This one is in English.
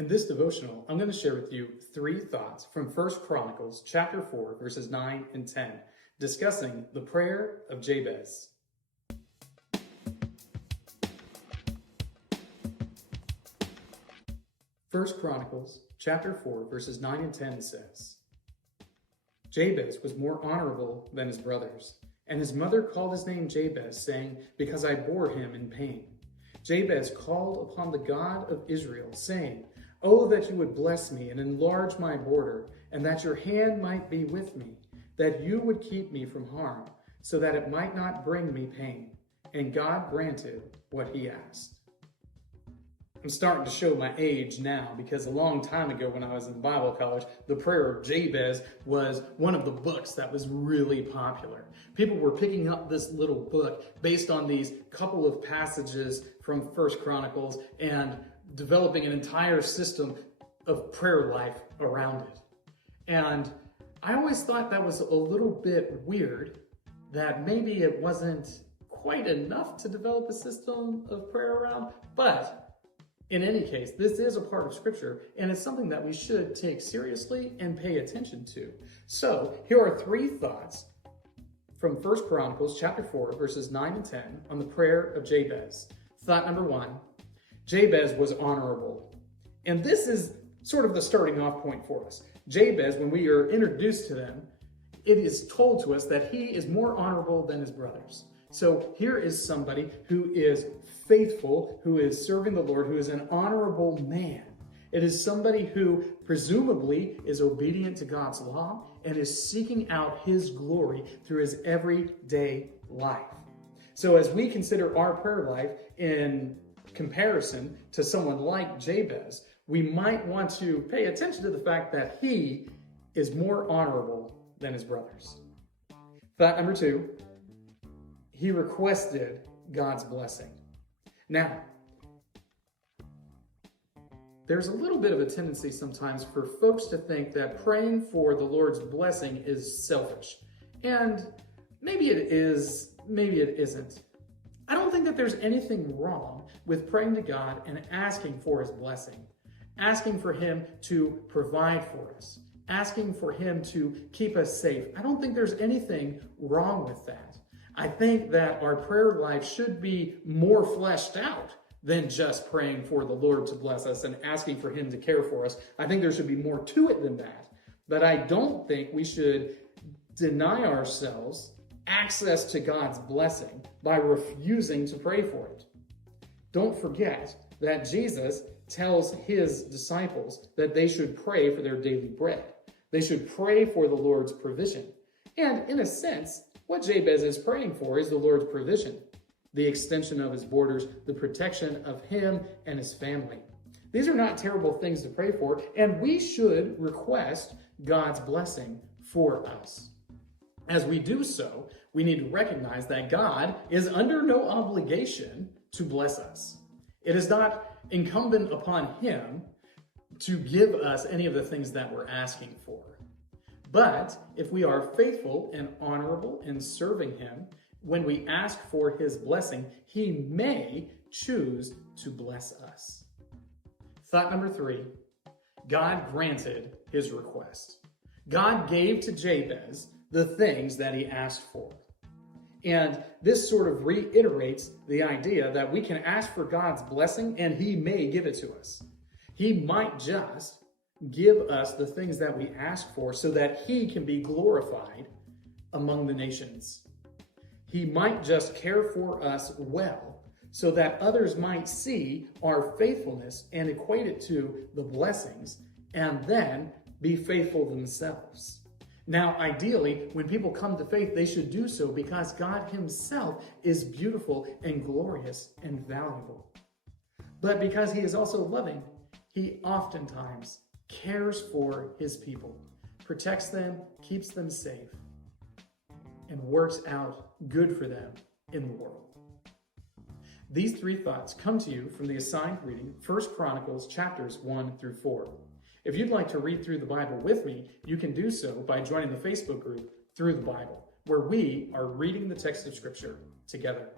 In this devotional, I'm going to share with you 3 thoughts from 1 Chronicles chapter 4, verses 9 and 10, discussing the prayer of Jabez. 1 Chronicles chapter 4, verses 9 and 10 says, Jabez was more honorable than his brothers, and his mother called his name Jabez, saying, because I bore him in pain. Jabez called upon the God of Israel, saying, Oh, that you would bless me and enlarge my border, and that your hand might be with me, that you would keep me from harm, so that it might not bring me pain. And God granted what he asked. I'm starting to show my age now, because a long time ago when I was in Bible college, the Prayer of Jabez was one of the books that was really popular. People were picking up this little book based on these couple of passages from 1 Chronicles and developing an entire system of prayer life around it. And I always thought that was a little bit weird, that maybe it wasn't quite enough to develop a system of prayer around, but in any case, this is a part of Scripture, and it's something that we should take seriously and pay attention to. So, here are 3 thoughts from 1 Chronicles chapter 4, verses 9 and 10 on the prayer of Jabez. Thought number 1, Jabez was honorable. And this is sort of the starting off point for us. Jabez, when we are introduced to them, it is told to us that he is more honorable than his brothers. So here is somebody who is faithful, who is serving the Lord, who is an honorable man. It is somebody who presumably is obedient to God's law and is seeking out his glory through his everyday life. So as we consider our prayer life in comparison to someone like Jabez, we might want to pay attention to the fact that he is more honorable than his brothers. Thought number 2, he requested God's blessing. Now, there's a little bit of a tendency sometimes for folks to think that praying for the Lord's blessing is selfish. And maybe it is, maybe it isn't. I don't think that there's anything wrong with praying to God and asking for his blessing, asking for him to provide for us, asking for him to keep us safe. I don't think there's anything wrong with that. I think that our prayer life should be more fleshed out than just praying for the Lord to bless us and asking for him to care for us. I think there should be more to it than that. But I don't think we should deny ourselves access to God's blessing by refusing to pray for it. Don't forget that Jesus tells his disciples that they should pray for their daily bread. They should pray for the Lord's provision. And in a sense, what Jabez is praying for is the Lord's provision, the extension of his borders, the protection of him and his family. These are not terrible things to pray for, and we should request God's blessing for us. As we do so, we need to recognize that God is under no obligation to bless us. It is not incumbent upon him to give us any of the things that we're asking for. But if we are faithful and honorable in serving him, when we ask for his blessing, he may choose to bless us. Thought number 3, God granted his request. God gave to Jabez the things that he asked for. And this sort of reiterates the idea that we can ask for God's blessing and he may give it to us. He might just give us the things that we ask for so that he can be glorified among the nations. He might just care for us well so that others might see our faithfulness and equate it to the blessings and then be faithful themselves. Now, ideally, when people come to faith, they should do so because God himself is beautiful and glorious and valuable. But because he is also loving, he oftentimes cares for his people, protects them, keeps them safe, and works out good for them in the world. These 3 thoughts come to you from the assigned reading, 1 Chronicles chapters 1 through 4. If you'd like to read through the Bible with me, you can do so by joining the Facebook group Through the Bible, where we are reading the text of Scripture together.